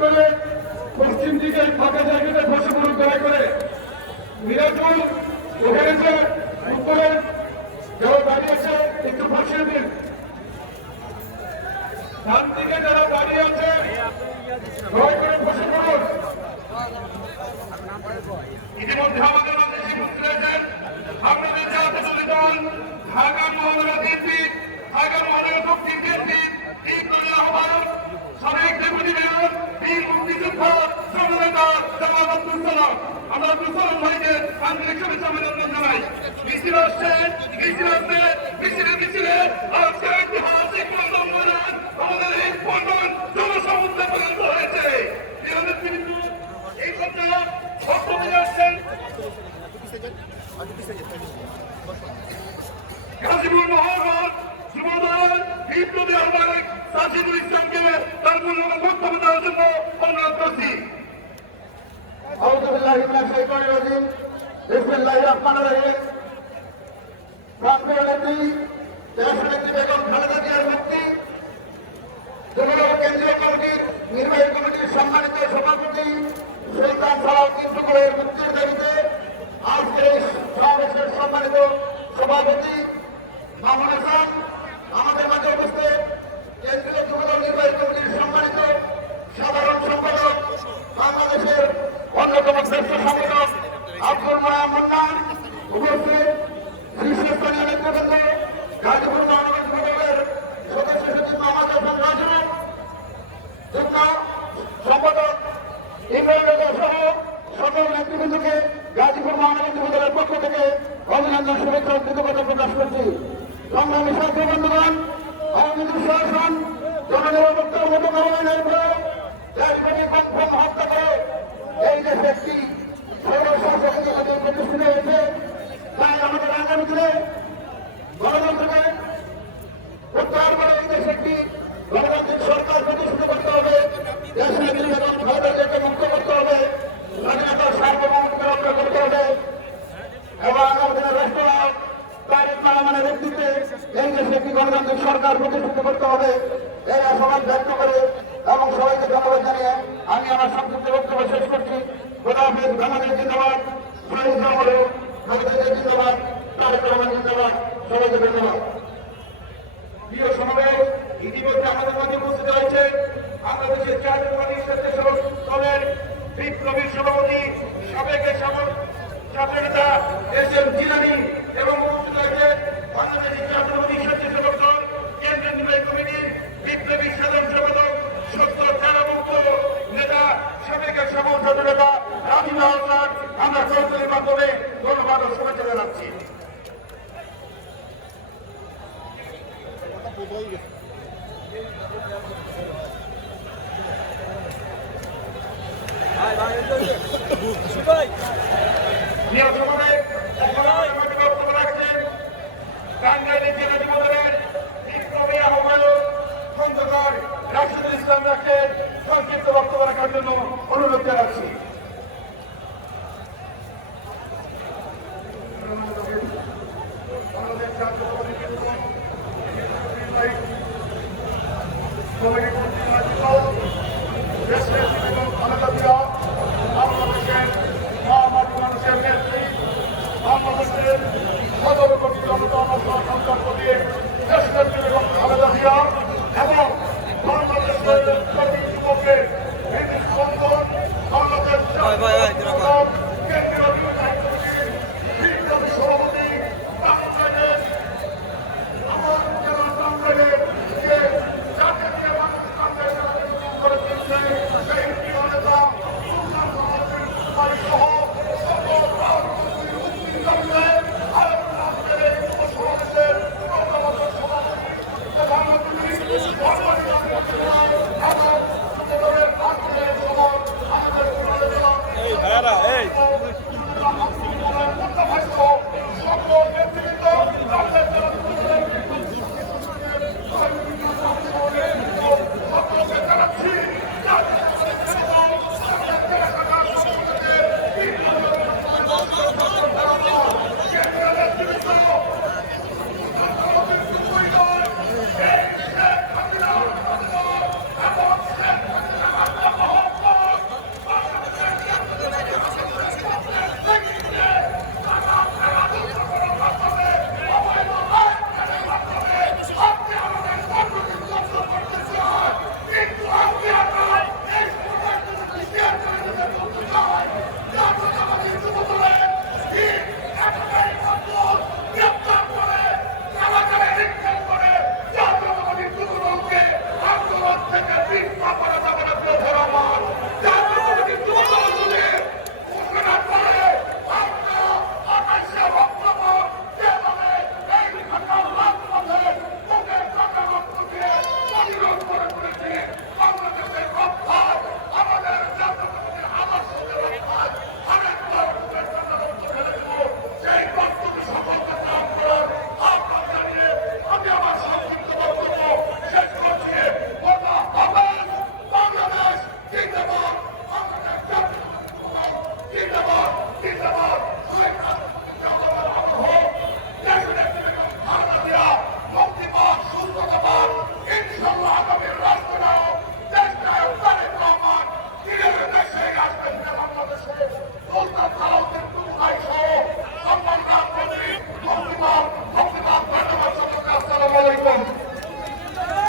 করে পশ্চিম দিকে ফাঁকা জায়গাতে বসে পড়ুন দয়া করে। মিরাজুল ওখানে যে উত্তরে যারা দাঁড়িয়ে আছে একটু বসিয়ে দিন। ডান দিকে যারা দাঁড়িয়ে আছে দয়া করে বসে পড়ুন। ইতিমধ্যে আমাদের মাঝে উপস্থিত হয়েছেন আপনাদের জাতীয় দল ঢাকা মহানগর বিএনপি, ঢাকা মহানগর দক্ষিণ বিএনপি তিন দলীয় আহ্বায়ক সাবেক ডেপুটি মেয়র বীর মুক্তিযোদ্ধা জননেতা জামাল আব্দুল সালাম। আমরা আব্দুল সালাম ভাইকে আন্তরিক শুভেচ্ছা অভিনন্দন জানাই। মিছিল আসছে, মিছিলে আজকে ঐতিহাসিক আমাদের এই পণ্যন জনসমুদ্রে পরিণত হয়েছে। এই কথা বক্তব্য আসছেন গাজীপুর মহানগর যুবদল বিপ্লবী আহ্বায়ক সাজিদুল ইসলামকে তার মূল্যবান বক্তব্য দেওয়ার জন্য অনুরোধ করছি। কেন্দ্রীয় কমিটির নির্বাহী কমিটির সম্মানিত সভাপতি সুলতান সালাউদ্দিন টুকরের মুক্তির দাবিতে আজকের এই সমাবেশের সম্মানিত সভাপতি মামুন হাসান, আমাদের মাঝে উপস্থিত কেন্দ্রীয় যুবদল নির্বাহী কমিটির সম্মানিত সাধারণ সম্পাদক, বাংলাদেশের অন্যতম শ্রেষ্ঠ সম্পাদক আব্দুল মোনায়েম মুন্নান, উপস্থিত শীর্ষস্থানীয় নেতৃবৃন্দ, গাজীপুর মহানগর যুবদলের সদস্য সচিব মোহাম্মদ হাসান রাজু, যুগ্ম সম্পাদক ইমরান রাজা সহ সকল নেতৃবৃন্দকে গাজীপুর মহানগর যুবদলের পক্ষ থেকে অভিনন্দন, শুভেচ্ছা ও কৃতজ্ঞতা প্রকাশ করছি। সংগ্রামী সাথী বন্ধুগণ, আওয়ামী লীগ শাসন জননিরাপত্তার মতো আইনের প্রয়োগ দেশব্যাপী কনফার্ম হত্যা করে এই দেশে একটি স্বৈরশাসক প্রতিষ্ঠিত হয়েছে। তাই আমাদের আগামী দিনে গণতন্ত্রকে প্রত্যাহার করে এই দেশে একটি গণতান্ত্রিক সরকার প্রতিষ্ঠিত করতে হবে। দেশের বিভিন্ন ভাইদেরকে মুক্ত করতে হবে, স্বাধীনতার সার্বভৌমত্বকে রক্ষা করতে হবে এবং আগামী দিনের রাষ্ট্রনায়ক তারেক রহমানের নেতৃত্বে এই দেশে একটি গণতান্ত্রিক সরকার প্রতিষ্ঠিত করতে হবে। এই আশাবাদ ব্যক্ত করে এবং সবাইকে ধন্যবাদ জানিয়ে আমি আমার সংক্ষিপ্ত বক্তব্য শেষ করছি। খোদা হাফেজ। বাংলাদেশ জিন্দাবাদ, শহীদ জিন্দাবাদ, তারেক রহমান জিন্দাবাদ। সবাইকে ধন্যবাদ। প্রিয় সমাবেশ, ইতিমধ্যে আমাদের মাঝে উপস্থিত হয়েছে বাংলাদেশের জাতীয়তাবাদী স্বেচ্ছাসেবক দলের বিপ্লবী সভাপতি সাবেক ছাত্র নেতা এস.এম. জিলানী এবং উপস্থিত হয়েছে বাংলাদেশের জাতীয়তাবাদী স্বেচ্ছাসেবক দল কেন্দ্রীয় নির্বাহী কমিটির বিপ্লবী সাধারণ সম্পাদক সত্য ধারামুক্ত নেতা সাবেক ছাত্র নেতা রাজিব আহসান। আমরা সরকারের মাধ্যমে ধন্যবাদ ও শুভেচ্ছা জানাচ্ছি। বক্তব্য রাখছেন টাঙ্গাইলের জেলা যুবদলের বিপ্লবী আহ্বায়ক খন্দকার রাশিদুল ইসলাম রাখেন। সংক্ষিপ্ত বক্তব্য রাখার জন্য অনুরোধ জানাচ্ছি। বাংলাদেশের 17 কোটি জনতা সন্তান দিয়ে দেশনেত্রী বেগম খালেদা জিয়া এবং বাংলাদেশের প্রতি যুবকের স্পন্দন বাংলাদেশ কেন্দ্রীয় বিপ্লবী সভাপতি আমার জেলা টাঙ্গাইলের যে জাতীয় করে দিচ্ছে সেই প্রিয় নেতা সুলতান সহ প্রধানমন্ত্রী সেক্রেটারি